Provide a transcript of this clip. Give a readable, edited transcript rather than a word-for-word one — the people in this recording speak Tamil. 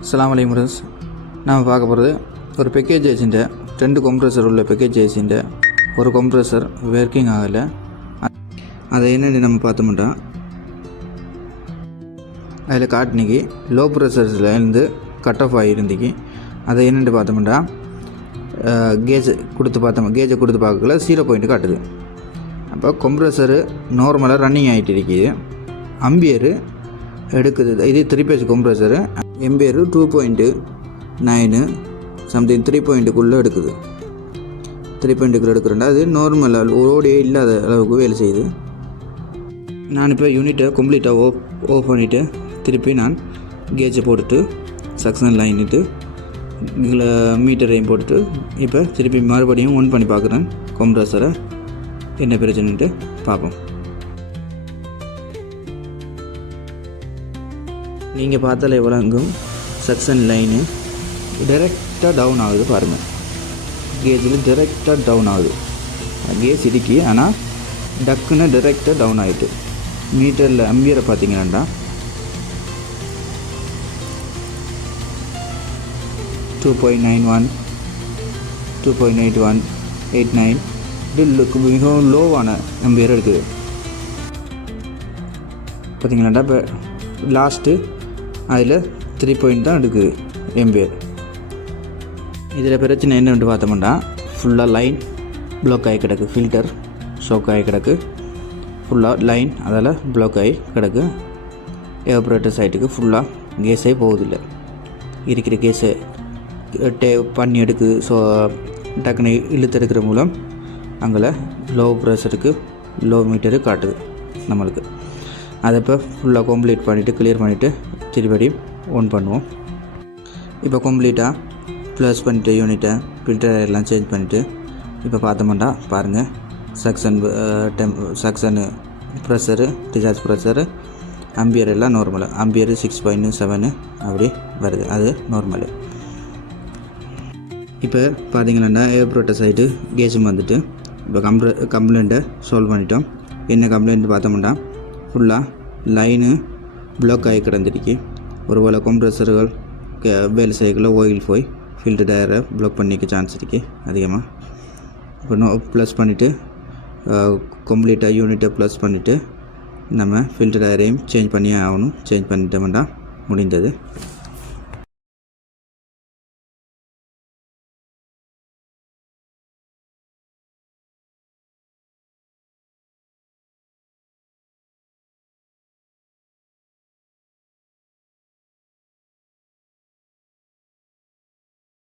அஸ்ஸலாமு அலைக்கும் ஃப்ரெண்ட்ஸ். நாம் பார்க்க போகிறது ஒரு பேக்கேஜ் ஏசிൻ്റെ 2 கம்ப்ரஸர் உள்ள பேக்கேஜ் ஏசிൻ്റെ ஒரு கம்ப்ரஸர் ஒர்க்கிங் ஆகலை. அதை என்னென்னு நம்ம பார்த்தோம்னா அதில் காட்டினிக்கு லோ ப்ரெஷர்ஸ்லேருந்து கட் ஆஃப் ஆகியிருந்திக்கு. அதை என்னென்னு பார்த்தோம்னா கேஜை கொடுத்து பார்க்கல 0 பாயிண்ட் காட்டுது. அப்போ கம்ப்ரஸரு நார்மலாக ரன்னிங் ஆகிட்டு இருக்குது. அம்பியரு எடுக்குது. இது 3 பேஜ் கம்ப்ரஸரு. எம்பியரு 2.9 சம்திங் 3 பாயிண்ட்டுக்குள்ளே எடுக்குது. 3 பாயிண்ட்டுக்குள்ளே எடுக்கிறேன்டா அது நார்மலாக ஓடியே இல்லாத அளவுக்கு வேலை செய்யுது. நான் இப்போ யூனிட்டை கம்ப்ளீட்டாக ஆஃப் பண்ணிவிட்டு திருப்பி நான் கேஜை போட்டுட்டு சக்ஷன் லைன்ட்டு மீட்டரையும் போட்டுட்டு இப்போ திருப்பி மறுபடியும் ஆன் பண்ணி பார்க்குறேன். கம்ப்ரஸரை என்ன பிரச்சனைன்ட்டு பார்ப்போம். நீங்கள் பார்த்தாலே விளங்கும் சக்ஷன் லைனு டைரெக்டாக டவுன் ஆகுது பாருங்கள். கேஜில் டைரெக்டாக டவுன் ஆகுது. கேஸ் இடிக்கி ஆனால் டக்குன்னு டைரெக்டாக டவுன் ஆகிட்டு. மீட்டரில் அம்பியரை பார்த்தீங்கன்னா 2.91 2.81 89 இது மிகவும் லோவான அம்பியர் இருக்குது பார்த்தீங்களாண்டா. இப்போ லாஸ்ட்டு அதில் 3 பாயிண்ட் தான் எடுக்குது எம்பியர். இதில் பிரச்சனை என்னென்னு பார்த்தோம்னா ஃபுல்லாக லைன் ப்ளாக் ஆகி கிடக்கு. ஃபில்டர் ஷோக் ஆகி கிடக்கு. ஃபுல்லாக லைன் அதில் ப்ளாக் ஆகி கிடக்கு. எவாப்ரேட்டர் சைட்டுக்கு ஃபுல்லாக கேஸே போகுதில்லை. இருக்கிற கேஸை பண்ணி எடுக்குது. ஸோ டக்குனு இழுத்தெடுக்கிற மூலம் அங்கே லோ ப்ரெஷருக்கு லோ மீட்டரு காட்டுது நம்மளுக்கு. அதை இப்போ ஃபுல்லாக கம்ப்ளீட் பண்ணிவிட்டு கிளியர் பண்ணிவிட்டு திருப்படி ஆன் பண்ணுவோம். இப்போ கம்ப்ளீட்டாக ப்ளஸ் பண்ணிவிட்டு யூனிட்டை ஃபில்டர் எல்லாம் சேஞ்ச் பண்ணிவிட்டு இப்போ பார்த்தோம்னா பாருங்கள் சக்ஷனு ப்ரெஷரு டிசார்ஜ் ப்ரெஷரு அம்பியர் எல்லாம் நார்மலு. அம்பியர் 6.7 அப்படி வருது. அது நார்மலு. இப்போ பார்த்தீங்கன்னா எவாப்ரேட்டர் சைடு கேஸும் வந்துட்டு இப்போ கம்ப்ளைண்ட்டை சால்வ் பண்ணிட்டோம். என்ன கம்ப்ளைண்ட் பார்த்தோம்னா ஃபுல்லாக லைனு ப்ளாக் ஆகி கிடந்துருக்கு. ஒருவேளை கம்ப்ரெஸர்கள் வேலை செய்யக்குள்ள ஆயில் போய் ஃபில்டர் டயரை ப்ளாக் பண்ணிக்க சான்ஸ் இருக்குது அதிகமாக. இப்போ ப்ளஸ் பண்ணிவிட்டு கம்ப்ளீட்டாக யூனிட்டை ப்ளஸ் பண்ணிவிட்டு நம்ம ஃபில்டர் டயரையும் சேஞ்ச் பண்ணியே ஆகணும். சேஞ்ச் பண்ணிட்டோம்னா முடிந்தது.